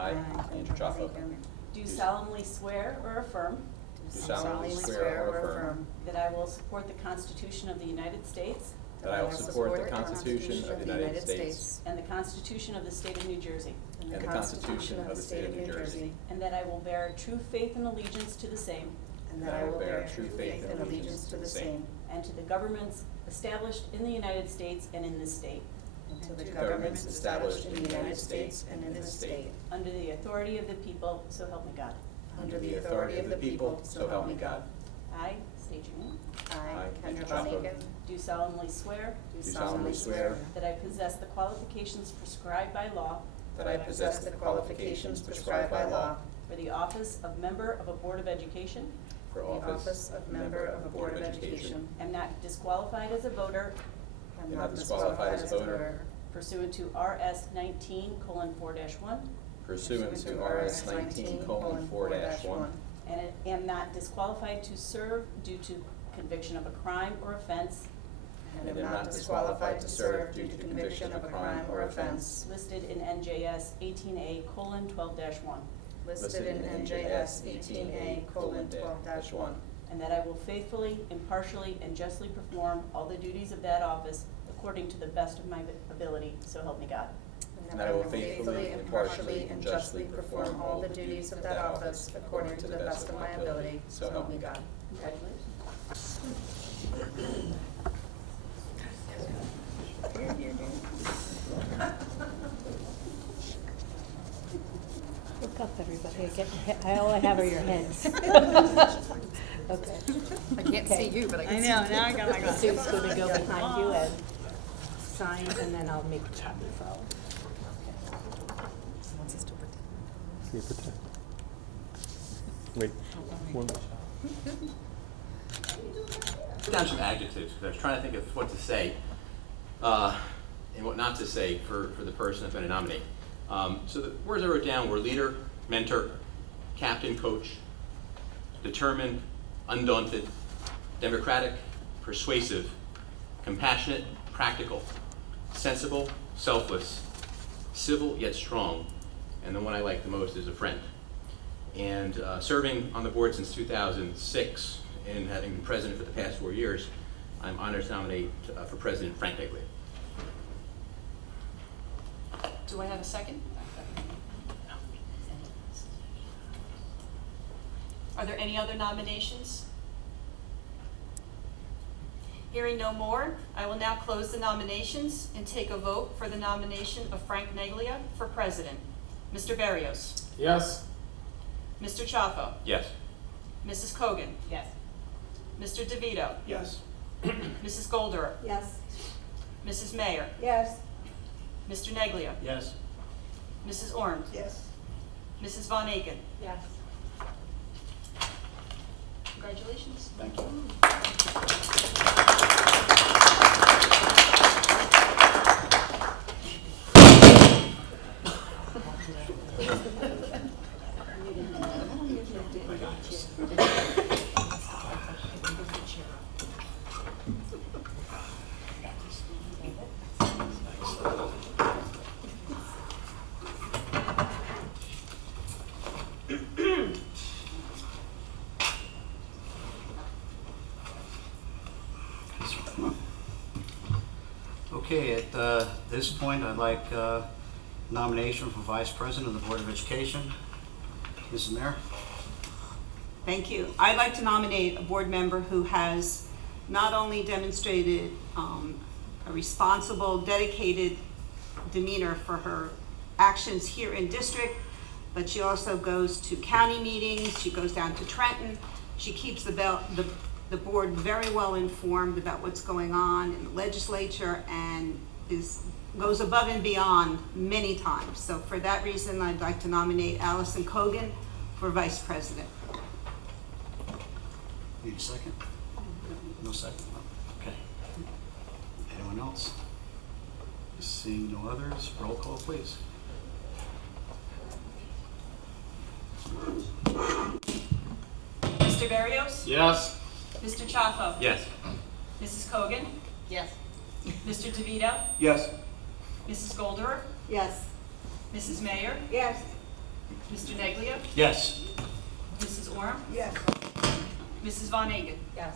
I, Andrew Chaffo, Do solemnly swear or affirm do solemnly swear or affirm that I will support the Constitution of the United States that I will support the Constitution of the United States and the Constitution of the State of New Jersey, and the Constitution of the State of New Jersey, and that I will bear true faith and allegiance to the same and that I will bear true faith and allegiance to the same, and to the governments established in the United States and in this state, and to the governments established in the United States and in this state, under the authority of the people, so help me God. under the authority of the people, so help me God. I, state your name, I, Andrew Kendra Chaffo, Von Aiken, do solemnly swear do do solemnly swear that I possess the qualifications prescribed by law that I possess the qualifications prescribed by law for the office of member of a Board of Education, for the office of member of a Board of Education, am not disqualified as a voter am Am not not disqualified as a voter pursuant to RS 19:4-1, pursuant to RS 19:4-1, and am not disqualified to serve due to conviction of a crime or offense and am not disqualified to serve due to conviction of a crime or offense listed in NJS 18A:12-1, listed in NJS 18A:12-1, and that I will faithfully, impartially, and justly perform all the duties of that office according to the best of my ability, so help me God. and I will faithfully, impartially, and justly perform all the duties of that office according to the best of my ability, so help me God. Congratulations. Look up, everybody. All I have are your heads. Okay. I can't see you, but I can see. Now I got my glasses. Sue's gonna go behind you and sign, and then I'll make a copy for all. Wants us to pretend. Can you pretend? Wait. One. Down some adjectives, because I was trying to think of what to say and what not to say for the person I'm going to nominate. So the words I wrote down were leader, mentor, captain, coach, determined, undaunted, democratic, persuasive, compassionate, practical, sensible, selfless, civil yet strong, and the one I like the most is a friend. And serving on the board since 2006 and having been president for the past 4 years, I'm honored to nominate for president Frank Neglia. Do I have a second? Are there any other nominations? Hearing no more, I will now close the nominations and take a vote for the nomination of Frank Neglia for president. Mr. Berrios. Yes. Mr. Chaffo. Yes. Mrs. Kogan. Yes. Mr. DeVito. Yes. Mrs. Golderer. Yes. Mrs. Mayer. Yes. Mr. Neglia. Yes. Mrs. Ornd. Yes. Mrs. Von Aiken. Yes. Congratulations. Thank you. Okay, at this point, I'd like nomination for Vice President of the Board of Education. Mrs. Mayor? Thank you. I'd like to nominate a board member who has not only demonstrated a responsible, dedicated demeanor for her actions here in district, but she also goes to county meetings, she goes down to Trenton, she keeps the board very well informed about what's going on in the legislature and goes above and beyond many times. So for that reason, I'd like to nominate Allison Kogan for Vice President. Need a second? No second? Okay. Anyone else? Seeing no others, roll call, please. Mr. Berrios. Yes. Mr. Chaffo. Yes. Mrs. Kogan. Yes. Mr. DeVito. Yes. Mrs. Golderer. Yes. Mrs. Mayer. Yes. Mr. Neglia? Yes. Mrs. Orem? Yes. Mrs. Von Aiken? Yes.